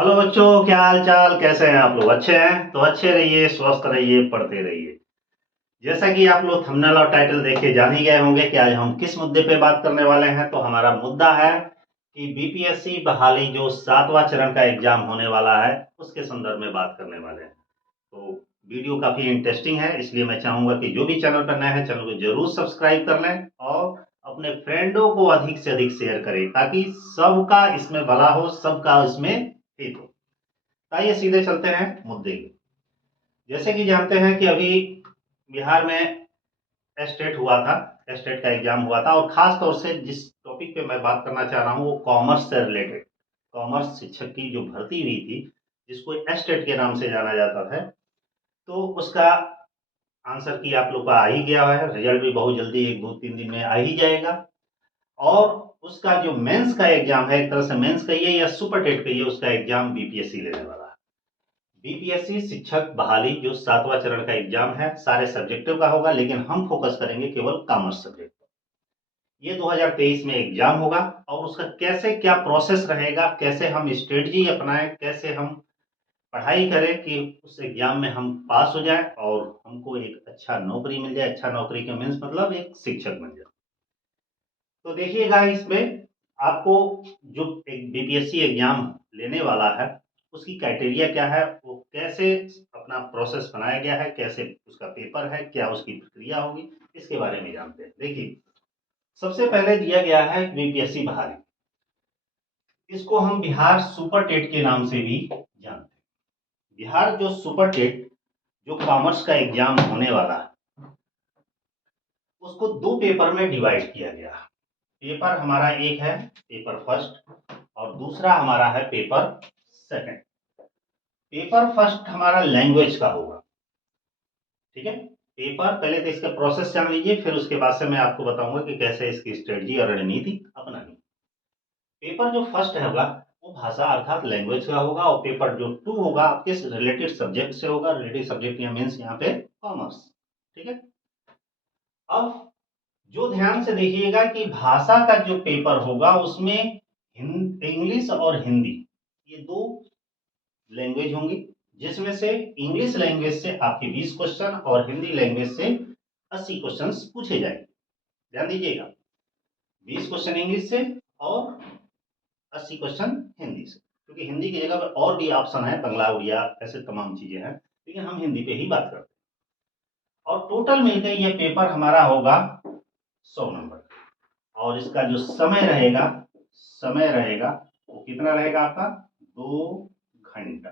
Hello बच्चों, क्या हाल चाल, कैसे हैं आप लोग? अच्छे हैं तो अच्छे रहिए, स्वस्थ रहिए, पढ़ते रहिए। जैसा कि आप लोग थंबनेल और टाइटल देख के जान ही गए होंगे कि आज हम किस मुद्दे पे बात करने वाले हैं। तो हमारा मुद्दा है कि बीपीएससी बहाली जो 7वां चरण का एग्जाम होने वाला है उसके संदर्भ में बात करने वाले हैं। तो वीडियो काफी इंटरेस्टिंग है, इसलिए मैं चाहूंगा कि जो भी चैनल पर नए हैं चैनल को जरूर सब्सक्राइब कर लें और अपने फ्रेंडों को अधिक से अधिक शेयर करें ताकि सबका इसमें भला हो, सबका इसमें हित हो। आइए सीधे चलते हैं मुद्दे की। जैसे कि जानते हैं कि अभी बिहार में एस्टेट हुआ था, एस्टेट का एग्जाम हुआ था, और खास तौर से जिस टॉपिक पे मैं बात करना चाह रहा हूँ वो कॉमर्स से रिलेटेड, कॉमर्स शिक्षक की जो भर्ती हुई थी जिसको एस्टेट के नाम से जाना जाता है। तो उसका आंसर की आप लोग का आ ही गया है, रिजल्ट भी बहुत जल्दी 1 2 3 दिन में आ ही जाएगा। और उसका जो मेंस का एग्जाम है, एक तरह से मेंस कहिए या सुपर टेट कहिए, उसका एग्जाम बीपीएससी लेने वाला है। बीपीएससी शिक्षक बहाली जो 7वां चरण का एग्जाम है, सारे सब्जेक्टों का होगा, लेकिन हम फोकस करेंगे केवल कॉमर्स सब्जेक्ट पर। ये 2023 में एग्जाम होगा और उसका कैसे क्या प्रोसेस रहेगा, कैसे हम स्ट्रेटजी अपनाएं, कैसे हम पढ़ाई करें कि उस एग्जाम में हम पास हो जाए और हमको एक अच्छा नौकरी मिल जाए। अच्छा नौकरी का मीन्स मतलब एक शिक्षक बन जाए। तो देखिएगा इसमें आपको जो एक बीपीएससी एग्जाम लेने वाला है उसकी क्राइटेरिया क्या है, वो कैसे अपना प्रोसेस बनाया गया है, कैसे उसका पेपर है, क्या उसकी प्रक्रिया होगी, इसके बारे में जानते हैं। देखिए, सबसे पहले दिया गया है बीपीएससी बहाली। इसको हम बिहार सुपर टेट के नाम से भी जानते हैं। बिहार जो सुपर टेट जो कॉमर्स का एग्जाम होने वाला है उसको दो पेपर में डिवाइड किया गया है। पेपर हमारा एक है पेपर फर्स्ट और दूसरा हमारा है पेपर सेकंड। पेपर फर्स्ट हमारा लैंग्वेज का होगा, ठीक है। पेपर पहले तो इसका प्रोसेस जान लीजिए, फिर उसके बाद से मैं आपको बताऊंगा कि कैसे इसकी स्ट्रेटजी और रणनीति अपनानी। पेपर जो फर्स्ट होगा वो भाषा अर्थात लैंग्वेज का होगा, और पेपर जो टू होगा आपके रिलेटेड सब्जेक्ट से होगा। रिलेटेड सब्जेक्ट या मीन्स यहाँ पे कॉमर्स, ठीक है। अब जो ध्यान से देखिएगा कि भाषा का जो पेपर होगा उसमें इंग्लिश और हिंदी, ये दो लैंग्वेज होंगी, जिसमें से इंग्लिश लैंग्वेज से आपके 20 क्वेश्चन और हिंदी लैंग्वेज से 80 क्वेश्चन पूछे जाएंगे। ध्यान दीजिएगा, 20 क्वेश्चन इंग्लिश से और 80 क्वेश्चन हिंदी से, क्योंकि हिंदी की जगह पर और भी ऑप्शन है, बंगला, उड़िया, ऐसे तमाम चीजें हैं, लेकिन हम हिंदी पे ही बात करते हैं। और टोटल मिलकर यह पेपर हमारा होगा 100 नंबर। और इसका जो समय रहेगा वो कितना रहेगा आपका? 2 घंटा।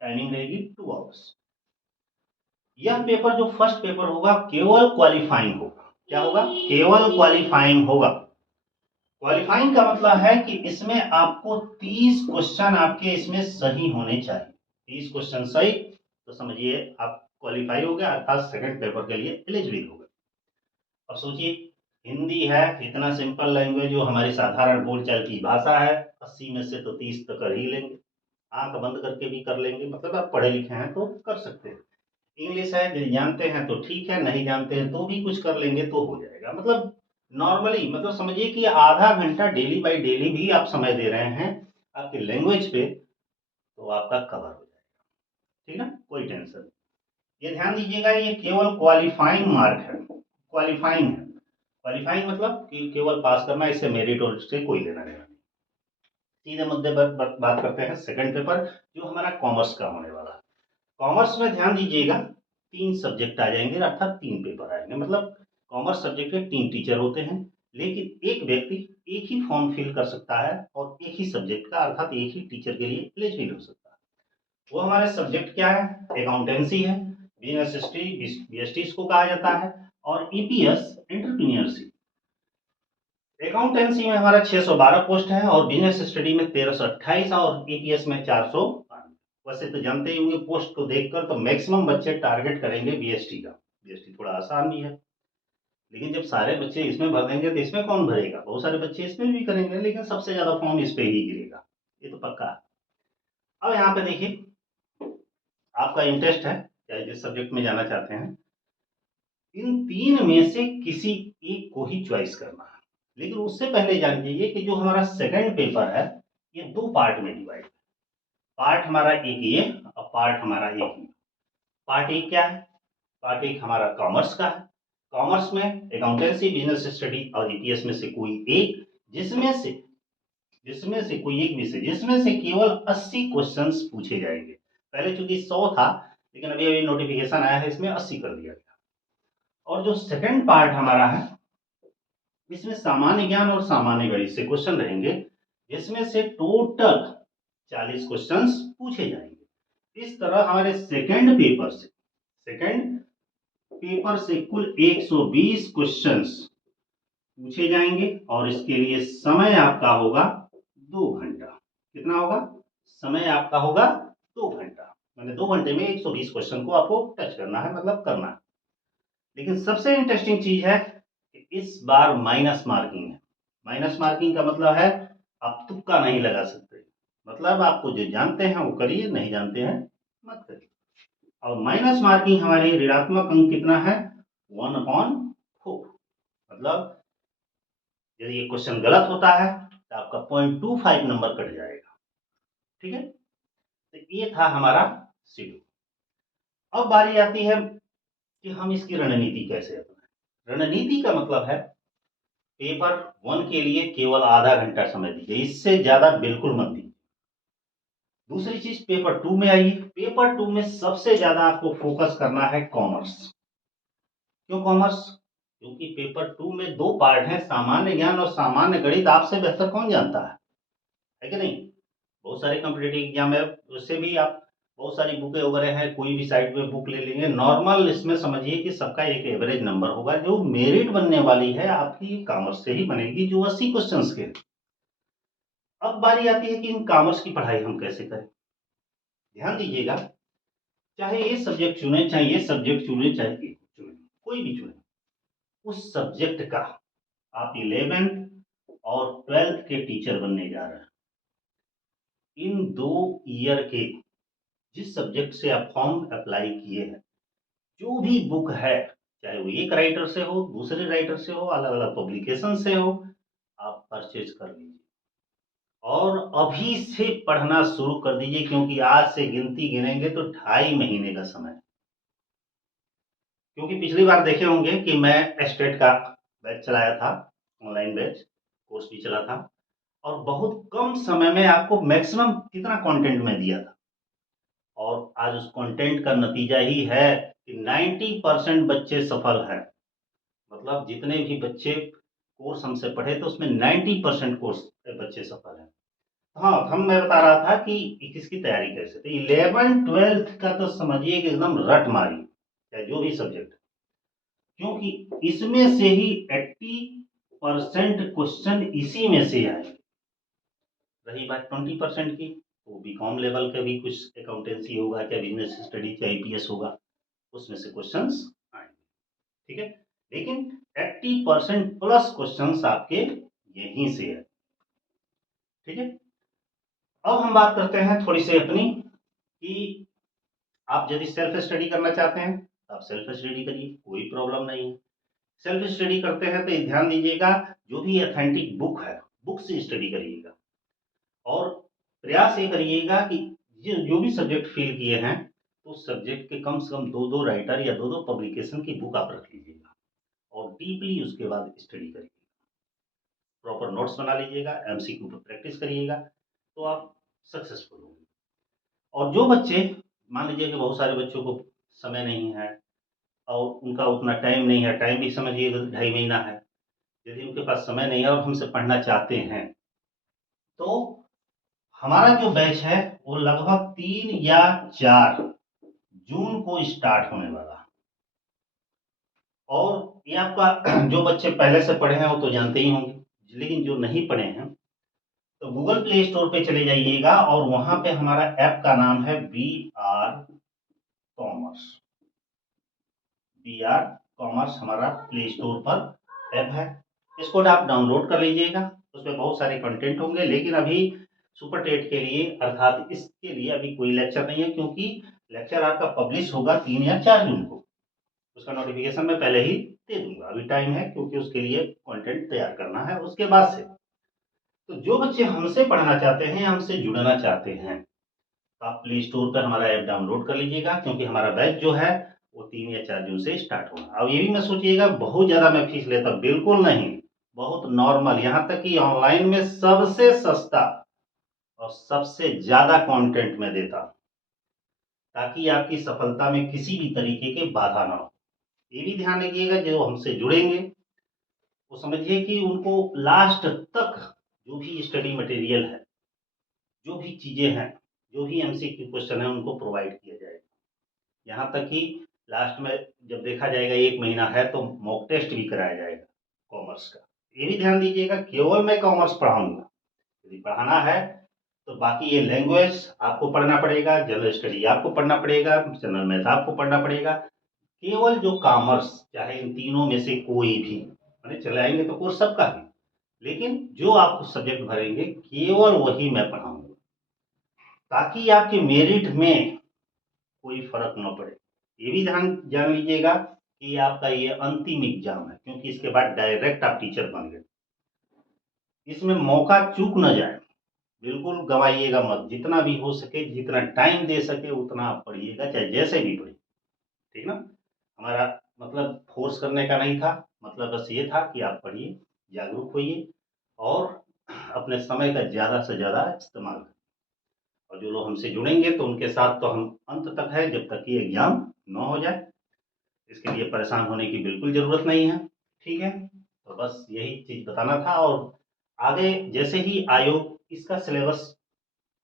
टाइमिंग रहेगी 2 आवर्स। यह पेपर जो फर्स्ट पेपर होगा केवल क्वालिफाइंग होगा। क्या होगा? केवल क्वालिफाइंग होगा। क्वालिफाइंग का मतलब है कि इसमें आपको 30 क्वेश्चन आपके इसमें सही होने चाहिए। 30 क्वेश्चन सही तो समझिए आप क्वालिफाई हो गया, अर्थात सेकंड पेपर के लिए एलिजिबल हो गए। अब सोचिए, हिंदी है, इतना सिंपल लैंग्वेज जो हमारी साधारण बोलचाल की भाषा है, 80 में से तो 30 तो कर ही लेंगे, आंख बंद करके भी कर लेंगे, मतलब आप पढ़े लिखे हैं तो कर सकते हैं। इंग्लिश है, जो जानते हैं तो ठीक है, नहीं जानते हैं तो भी कुछ कर लेंगे तो हो जाएगा। मतलब नॉर्मली, मतलब समझिए कि आधा घंटा डेली बाई डेली भी आप समय दे रहे हैं आपके लैंग्वेज पे तो आपका कवर हो जाएगा, ठीक है, कोई टेंशन नहीं। ये ध्यान दीजिएगा, ये केवल क्वालिफाइंग मार्क है, क्वालिफाइंग है। क्वालिफाइंग मतलब कि केवल पास करना, इससे मेरिट और से कोई लेना देना नहीं। सीधे मुद्दे पर बात करते हैं सेकंड पेपर जो हमारा कॉमर्स का होने वाला है। कॉमर्स में ध्यान दीजिएगा 3 सब्जेक्ट आ जाएंगे, अर्थात 3 पेपर आएंगे। मतलब कॉमर्स सब्जेक्ट के 3 टीचर होते हैं, लेकिन एक व्यक्ति एक ही फॉर्म फिल कर सकता है और एक ही सब्जेक्ट का, अर्थात एक ही टीचर के लिए एलिजिबल हो सकता है। वो हमारे सब्जेक्ट क्या है? अकाउंटेंसी है, बिजनेस हिस्ट्री बीएसटी इसको कहा जाता है, और ईपीएस एंटरप्रेन्योरशिप। अकाउंटेंसी में हमारा 612 पोस्ट है और बिजनेस स्टडी में 1328 और ईपीएस में 400। वैसे तो जानते ही होंगे पोस्ट को देखकर तो मैक्सिमम बच्चे टारगेट करेंगे बीएसटी का। बीएसटी थोड़ा आसान भी है, लेकिन जब सारे बच्चे इसमें भर देंगे तो इसमें कौन भरेगा? बहुत सारे बच्चे इसमें भी करेंगे, लेकिन सबसे ज्यादा फॉर्म इस पे ही गिरेगा, ये तो पक्का है। अब यहाँ पे देखिए, आपका इंटरेस्ट है चाहे जिस सब्जेक्ट में जाना चाहते हैं, इन 3 में से किसी एक को ही चॉइस करना है। लेकिन उससे पहले जान लीजिए कि जो हमारा सेकंड पेपर है ये 2 पार्ट में डिवाइड है। पार्ट हमारा एक ये और पार्ट हमारा एक ये। पार्ट एक क्या है? पार्ट एक हमारा कॉमर्स का है। कॉमर्स में अकाउंटेंसी, बिजनेस स्टडी और जीपीएस में से कोई एक, जिसमें से कोई एक विषय जिसमें से केवल 80 क्वेश्चंस पूछे जाएंगे। पहले चूंकि 100 था, लेकिन अभी अभी नोटिफिकेशन आया है, इसमें 80 कर दिया गया। और जो सेकंड पार्ट हमारा है, इसमें सामान्य ज्ञान और सामान्य गणित से क्वेश्चन रहेंगे, जिसमें से टोटल 40 क्वेश्चंस पूछे जाएंगे। इस तरह हमारे सेकंड पेपर से कुल 120 क्वेश्चंस पूछे जाएंगे और इसके लिए समय आपका होगा 2 घंटा। कितना होगा? समय आपका होगा 2 घंटा। मैंने 2 घंटे में 120 क्वेश्चन को आपको टच करना है, मतलब करना है। लेकिन सबसे इंटरेस्टिंग चीज है कि इस बार माइनस मार्किंग है। माइनस मार्किंग का मतलब है आप तुक्का नहीं लगा सकते, मतलब आपको जो जानते हैं वो करिए, नहीं जानते हैं मत करिए। और माइनस मार्किंग हमारी ऋणात्मक अंक कितना है? 1/4। मतलब यदि ये क्वेश्चन गलत होता है तो आपका 0.25 नंबर कट जाएगा। ठीक है, तो ये था हमारा शेड्यूल। अब बारी आती है कि हम इसकी रणनीति कैसे अपनाएं। रणनीति का मतलब है पेपर 1 के लिए केवल आधा घंटा समय दीजिए, इससे ज्यादा बिल्कुल मत दीजिए। दूसरी चीज, पेपर 2 में आइए। पेपर 2 में सबसे ज्यादा आपको फोकस करना है कॉमर्स। क्यों कॉमर्स? क्योंकि पेपर 2 में 2 पार्ट हैं, सामान्य ज्ञान और सामान्य गणित। आपसे बेहतर कौन जानता है कि नहीं? बहुत सारे कॉम्पिटेटिव एग्जाम है, उससे भी आप बहुत सारी बुकें वगैरह हैं, कोई भी साइट पे बुक ले लेंगे। नॉर्मल इसमें समझिए कि सबका एक एवरेज नंबर होगा। जो मेरिट बनने वाली है आपकी कॉमर्स से ही बनेगी, जो 80 क्वेश्चंस के। अब बारी आती है कि इन कॉमर्स की पढ़ाई हम कैसे करें। ध्यान दीजिएगा, चाहे ये सब्जेक्ट चुने, चाहे ये सब्जेक्ट चुने, चाहे ये चुने, कोई भी चुने, उस सब्जेक्ट का आप 11th और 12th के टीचर बनने जा रहे हैं। इन 2 ईयर के जिस सब्जेक्ट से आप फॉर्म अप्लाई किए हैं, जो भी बुक है, चाहे वो एक राइटर से हो, दूसरे राइटर से हो, अलग अलग पब्लिकेशन से हो, आप परचेज कर लीजिए और अभी से पढ़ना शुरू कर दीजिए। क्योंकि आज से गिनती गिनेंगे तो 2.5 महीने का समय। क्योंकि पिछली बार देखे होंगे कि मैं स्टेट का बैच चलाया था, ऑनलाइन बैच कोर्स भी चला था, और बहुत कम समय में आपको मैक्सिमम कितना कंटेंट में दिया था। और आज उस कंटेंट का नतीजा ही है कि 90% बच्चे सफल हैं। मतलब जितने भी बच्चे कोर्स हमसे पढ़े तो उसमें 90% कोर्स बच्चे सफल हैं। हाँ, हम मैं बता रहा था कि किसकी तैयारी कैसे, तो 11th-12th का तो समझिए कि एकदम रट मारी, चाहे जो भी सब्जेक्ट, क्योंकि इसमें से ही 80% क्वेश्चन इसी में से आए। रही बात 20% की, तो बीकॉम लेवल का भी कुछ अकाउंटेंसी होगा, क्या बिजनेस स्टडी, क्या आईपीएस होगा, उसमें से क्वेश्चंस आएंगे। ठीक है, लेकिन 80% प्लस क्वेश्चंस आपके यहीं से है। ठीक है, अब हम बात करते हैं थोड़ी सी अपनी, कि आप यदि सेल्फ स्टडी करना चाहते हैं तो आप सेल्फ स्टडी करिए, कोई प्रॉब्लम नहीं है। सेल्फ स्टडी करते हैं तो ध्यान दीजिएगा, जो भी ऑथेंटिक बुक है, बुक से स्टडी करिएगा और प्रयास ये करिएगा कि जो भी सब्जेक्ट फील किए हैं, तो उस सब्जेक्ट के कम से कम 2-2 राइटर या 2-2 पब्लिकेशन की बुक आप रख लीजिएगा और डीपली उसके बाद स्टडी करिएगा। प्रॉपर नोट्स बना लीजिएगा, एमसीक्यू पर प्रैक्टिस करिएगा, तो आप सक्सेसफुल होंगे। और जो बच्चे, मान लीजिए कि बहुत सारे बच्चों को समय नहीं है और उनका उतना टाइम नहीं है, टाइम भी समझिए 2.5 महीना है, यदि उनके पास समय नहीं है और हमसे पढ़ना चाहते हैं, तो हमारा जो बैच है वो लगभग 3 या 4 जून को स्टार्ट होने वाला है। और ये आपका जो बच्चे पहले से पढ़े हैं वो तो जानते ही होंगे, लेकिन जो नहीं पढ़े हैं तो गूगल प्ले स्टोर पे चले जाइएगा और वहां पे हमारा ऐप का नाम है BR कॉमर्स। BR कॉमर्स हमारा प्ले स्टोर पर ऐप है, इसको आप डाउनलोड कर लीजिएगा। उसमें बहुत सारे कंटेंट होंगे, लेकिन अभी सुपर टेट के लिए, अर्थात इसके लिए अभी कोई लेक्चर नहीं है, क्योंकि लेक्चर आपका पब्लिश होगा 3 या 4 जून को। उसका नोटिफिकेशन मैं पहले ही दे दूंगा, अभी टाइम है क्योंकि उसके लिए कंटेंट तैयार करना है उसके बाद से। तो जो बच्चे हमसे पढ़ना चाहते हैं, हमसे जुड़ना चाहते हैं, आप प्ले स्टोर पर हमारा ऐप डाउनलोड कर लीजिएगा, क्योंकि हमारा बैच जो है वो 3 या 4 जून से स्टार्ट होगा। अब ये भी मत सोचिएगा बहुत ज़्यादा मैं फीस लेता, बिल्कुल नहीं, बहुत नॉर्मल, यहाँ तक कि ऑनलाइन में सबसे सस्ता और सबसे ज़्यादा कंटेंट मैं देता हूँ, ताकि आपकी सफलता में किसी भी तरीके के बाधा ना हो। ये भी ध्यान रखिएगा, जो हमसे जुड़ेंगे वो समझिए कि उनको लास्ट तक जो भी स्टडी मटेरियल है, जो भी चीज़ें हैं, जो भी एमसीक्यू क्वेश्चन है, उनको प्रोवाइड किया जाएगा। यहाँ तक कि लास्ट में जब देखा जाएगा 1 महीना है तो मॉक टेस्ट भी कराया जाएगा कॉमर्स का। ये भी ध्यान दीजिएगा, केवल मैं कॉमर्स पढ़ाऊँगा। यदि पढ़ाना है तो बाकी ये लैंग्वेज आपको पढ़ना पड़ेगा, जनरल स्टडी आपको पढ़ना पड़ेगा, जनरल मैथ आपको पढ़ना पड़ेगा। केवल जो कॉमर्स, चाहे इन तीनों में से कोई भी, मैंने चलाएँगे तो कोर्स सबका है, लेकिन जो आपको सब्जेक्ट भरेंगे केवल वही मैं पढ़ाऊँगा, ताकि आपके मेरिट में कोई फ़र्क ना पड़े। ये भी ध्यान जान लीजिएगा कि आपका ये अंतिम एग्ज़ाम है, क्योंकि इसके बाद डायरेक्ट आप टीचर बन गए। इसमें मौका चूक ना जाए, बिल्कुल गँवाइएगा मत। जितना भी हो सके, जितना टाइम दे सके उतना आप पढ़िएगा, चाहे जैसे भी पढ़िए, ठीक ना? हमारा मतलब फ़ोर्स करने का नहीं था, मतलब बस ये था कि आप पढ़िए, जागरूक होइए और अपने समय का ज़्यादा से ज़्यादा इस्तेमाल करें। और जो लोग हमसे जुड़ेंगे तो उनके साथ तो हम अंत तक हैं, जब तक कि एग्ज़ाम ना हो जाए। इसके लिए परेशान होने की बिल्कुल ज़रूरत नहीं है, ठीक है? तो बस यही चीज़ बताना था। और आगे जैसे ही आयोग इसका सिलेबस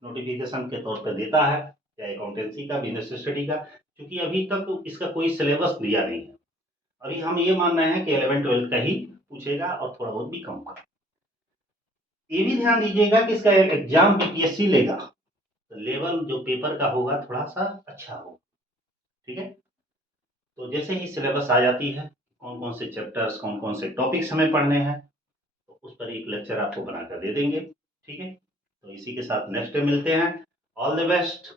नोटिफ़िकेशन के तौर पे देता है, चाहे अकाउंटेंसी का, बिज़नेस स्टडी का, क्योंकि अभी तक इसका कोई सिलेबस दिया नहीं है। अभी हम ये मान रहे हैं कि 11th-12th का ही पूछेगा और थोड़ा बहुत भी कम का। ये भी ध्यान दीजिएगा कि इसका एग्ज़ाम बीपीएससी लेगा, तो लेवल जो पेपर का होगा थोड़ा-सा अच्छा होगा, ठीक है? तो जैसे ही सिलेबस आ जाती है, कौन-कौन से चैप्टर्स, कौन-कौन से टॉपिक्स हमें पढ़ने हैं, तो उस पर एक लेक्चर आपको बनाकर दे देंगे, ठीक है? तो इसी के साथ नेक्स्ट डे मिलते हैं। All the best.